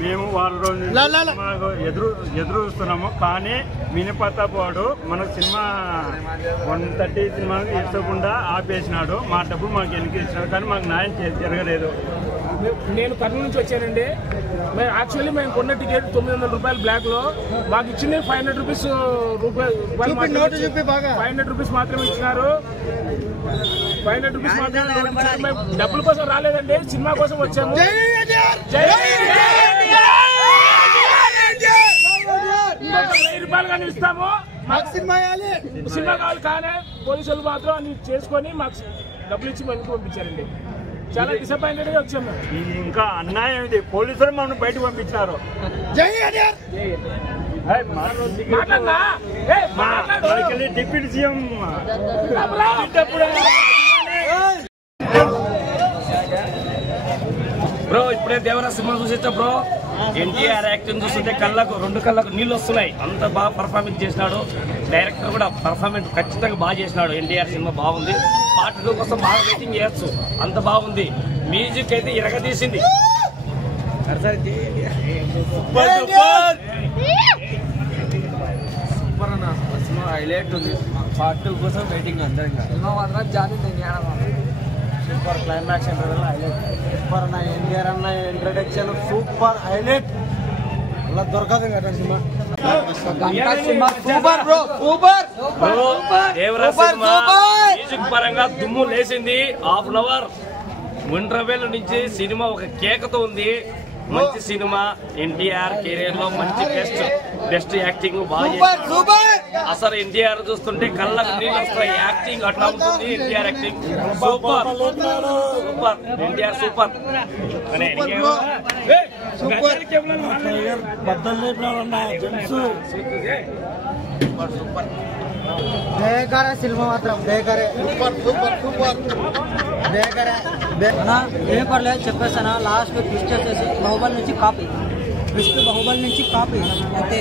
మేము వారం రోజులు ఎదురు చూస్తున్నాము. కానీ మినపతపోడు మన సినిమా 130 సినిమాకి ఇచ్చకుండా ఆపేసినాడు. మా డబ్బులు మాకు వెనక్కి ఇచ్చినాడు, కానీ మాకు న్యాయం జరగలేదు. నేను కర్నూలు నుంచి వచ్చానండి. యాక్చువల్లీ మేము కొన్న టికెట్ 900 రూపాయలు బ్లాక్ లో, మాకు ఇచ్చింది 500 రూపీస్ 500 రూపీస్ మాత్రమే ఇచ్చినారు. 500 రూపీస్ మాత్రమే. మేము డబ్బుల కోసం రాలేదండి, సినిమా కోసం వచ్చాము. 1000 రూపాయలు కానీ ఇస్తాము, మాకు సినిమా కావాలి. కానీ పోలీసులు మాత్రం అన్ని చేసుకొని మాకు డబ్బులు ఇచ్చి వెనక్కి పంపించారండి. చాలా డిసప్పాయింటెడ్ గా వచ్చాము. ఇది ఇంకా అన్యాయం. ఇది పోలీసులు మమ్మల్ని బయటకు పంపించినారు. డిప్యూటీ సీఎం బ్రో ఇప్పుడే దేవరా సినిమా చూసేచ్చా బ్రో. ఎన్టీఆర్ యాక్టింగ్ చూస్తుంటే రెండు కళ్ళకు నీళ్ళు వస్తున్నాయి. అంత బాగా పర్ఫార్మెన్స్ చేసినాడు. డైరెక్టర్ కూడా పర్ఫార్మెన్స్ ఖచ్చితంగా బాగా చేసినాడు. ఎన్టీఆర్ సినిమా బాగుంది. పార్ట్ 2 కోసం బాగా వెయిటింగ్ చేయొచ్చు, అంత బాగుంది. మ్యూజిక్ అయితే ఇరగదీసింది. సూపర్ అన్న, సినిమా హైలైట్ ఉంది. పార్ట్ 2 కోసం వెయిటింగ్ అందరం. సినిమా మాత్రం సూపర్ క్లైమాక్స్ హైలైట్. సూపర్ అన్న, ఎన్టీఆర్ అన్న ఇంట్రడక్షన్ సూపర్ హైలైట్. అలా దొరకదు కదా cinema. Super bro, super. Music పరంగా దుమ్ము లేసింది. హాఫ్ అన్ అవర్ ఇంటర్వెల్ నుంచి సినిమా ఒక కేకతో ఉంది. మంచి సినిమా. ఎన్టీఆర్ కెరీర్ లో మంచి బెస్ట్ యాక్టింగ్ బాగా చేశారు. అసలు ఎన్టీఆర్ చూస్తుంటే కళ్ళకు నీళ్ళు వస్తాయి. యాక్టింగ్ అట్లా ఉంటుంది. NTR acting super super. NTR super. బేకారే సినిమా మాత్రం బేకారే. సూపర్ సూపర్ సూపర్ బేకారే. ఏం పర్లేదు చెప్పేస్తానా. లాస్ట్ ట్విస్ట్ వచ్చేసి బాహుబలి నుంచి కాపీ. ట్విస్ట్ బాహుబలి నుంచి కాపీ అంతే.